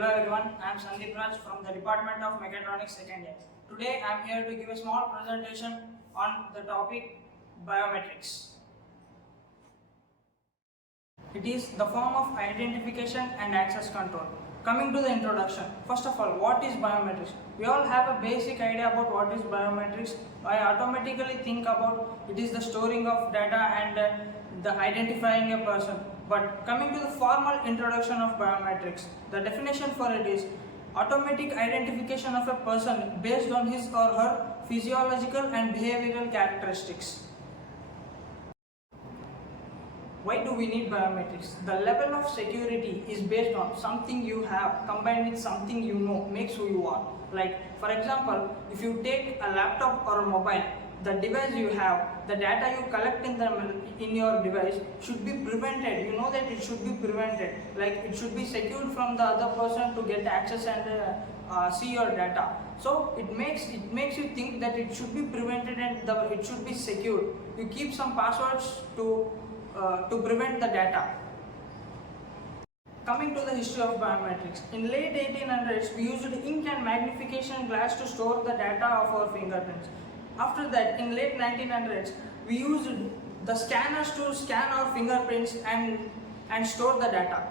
Hello everyone, I am Sandeep from the Department of Mechatronics 2nd year. Today I am here to give a small presentation on the topic biometrics. It is the form of identification and access control. Coming to the introduction, first of all, what is biometrics? We all have a basic idea about what is biometrics. I automatically think about it is the storing of data and the identifying a person. But coming to the formal introduction of biometrics, the definition for it is automatic identification of a person based on his or her physiological and behavioral characteristics. Why do we need biometrics? The level of security is based on something you have combined with something you know makes who you are. Like for example, if you take a laptop or a mobile, the device you have, the data you collect in your device should be prevented. You know that it should be prevented. Like it should be secured from the other person to get access and see your data. So it makes you think that it should be prevented and it should be secured. You keep some passwords to prevent the data. Coming to the history of biometrics, in late 1800s we used ink and magnification glass to store the data of our fingerprints. After that, in late 1900s we used the scanners to scan our fingerprints and store the data.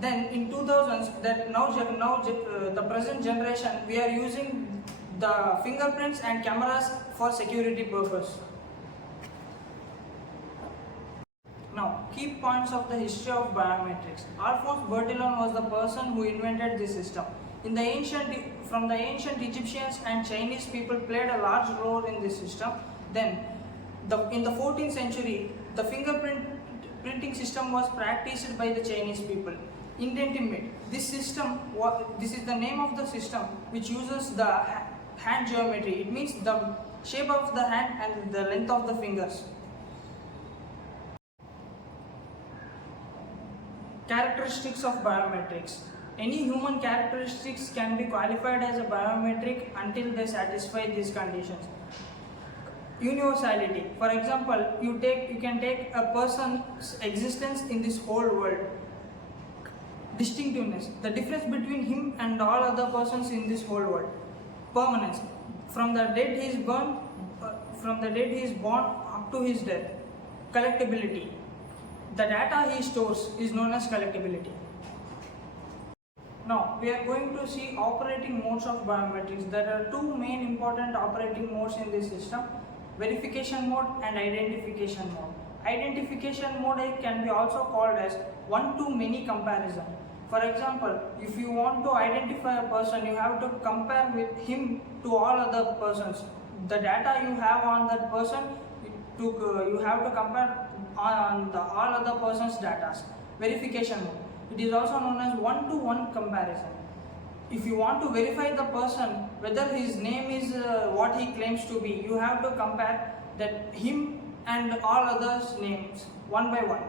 Then in 2000s, the present generation, we are using the fingerprints and cameras for security purpose. Now, key points of the history of biometrics. Alphonse Bertillon was the person who invented this system. From the ancient Egyptians and Chinese people played a large role in this system. Then, in the 14th century, the printing system was practiced by the Chinese people. Indentimate. This is the name of the system which uses the hand geometry. It means the shape of the hand and the length of the fingers. Characteristics of biometrics. Any human characteristics can be qualified as a biometric until they satisfy these conditions. Universality. For example, you can take a person's existence in this whole world. Distinctiveness. The difference between him and all other persons in this whole world. Permanence. From the date he is born up to his death. Collectability. The data he stores is known as collectability. Now, we are going to see operating modes of biometrics. There are two main important operating modes in this system: verification mode and identification mode. Identification mode can be also called as one-to-many comparison. For example, if you want to identify a person, you have to compare with him to all other persons. The data you have on that person, you have to compare on all other person's data. Verification mode. It is also known as one-to-one comparison. If you want to verify the person, whether his name is what he claims to be, you have to compare that him and all others' names one by one.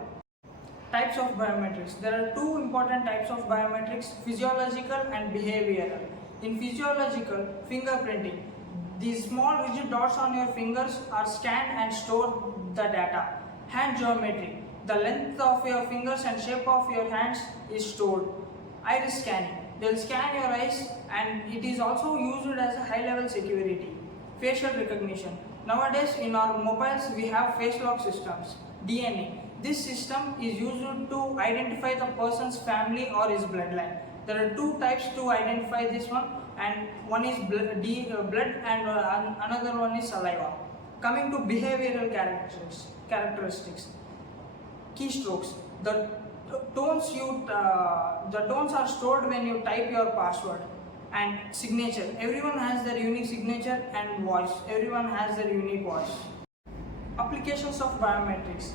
Types of biometrics. There are two important types of biometrics: physiological and behavioral. In physiological, fingerprinting. These small rigid dots on your fingers are scanned and store the data. Hand geometry. The length of your fingers and shape of your hands is stored. Iris scanning. They will scan your eyes and it is also used as a high-level security. Facial recognition. Nowadays in our mobiles we have face lock systems. DNA. This system is used to identify the person's family or his bloodline. There are two types to identify this one, and one is blood and another one is saliva. Coming to behavioral characteristics. Keystrokes. The tones are stored when you type your password. And signature. Everyone has their unique signature, and voice. Everyone has their unique voice. Applications of biometrics.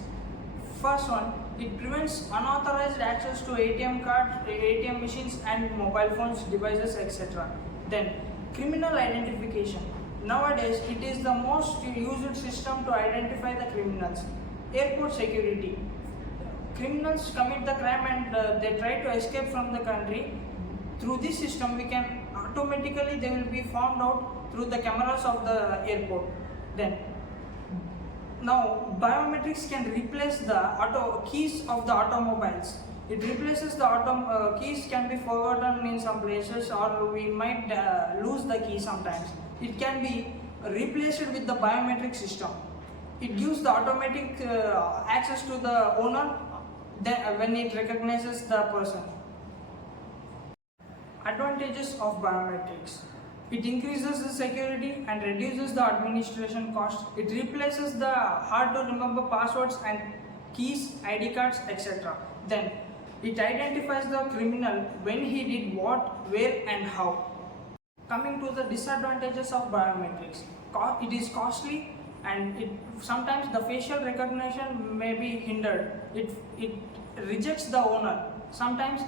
First one, it prevents unauthorized access to ATM cards, ATM machines and mobile phones, devices, etc. Then, criminal identification. Nowadays, it is the most used system to identify the criminals. Airport security. Criminals commit the crime and they try to escape from the country. Through this system, they will be found out through the cameras of the airport. Then, now biometrics can replace the keys of the automobiles. It replaces the keys can be forgotten in some places, or we might lose the key sometimes. It can be replaced with the biometric system. It gives the automatic access to the owner when it recognizes the person. Advantages of biometrics. It increases the security and reduces the administration cost. It replaces the hard to remember passwords and keys, ID cards, etc. Then it identifies the criminal when he did what, where and how. Coming to the disadvantages of biometrics. It is costly and sometimes the facial recognition may be hindered. It rejects the owner. Sometimes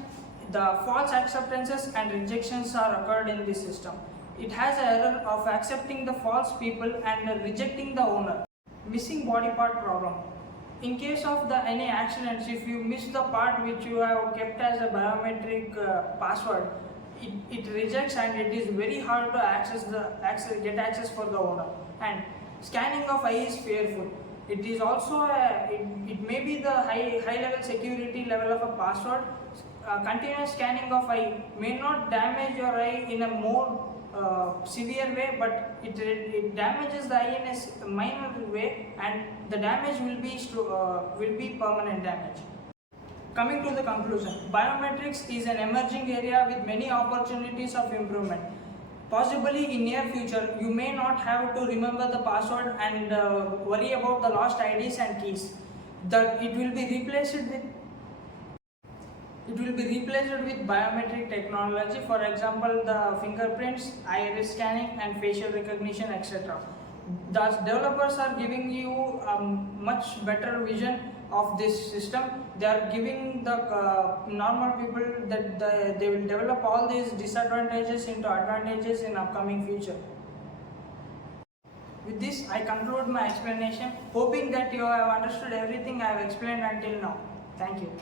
the false acceptances and rejections are occurred in this system. It has an error of accepting the false people and rejecting the owner. Missing body part problem. In case of any accidents, if you miss the part which you have kept as a biometric password, it rejects and it is very hard to get access for the owner. And scanning of eye is fearful. It is also it may be the high level security level of a password. Continuous scanning of eye may not damage your eye in a more severe way, but it damages the eye in a minor way, and the damage will be permanent damage. Coming to the conclusion, biometrics is an emerging area with many opportunities of improvement. Possibly in near future, you may not have to remember the password and worry about the lost IDs and keys. It will be replaced with biometric technology. For example, the fingerprints, iris scanning, and facial recognition, etc. The developers are giving you a much better vision of this system. They are giving the normal people that they will develop all these disadvantages into advantages in upcoming future. With this, I conclude my explanation, hoping that you have understood everything I have explained until now. Thank you.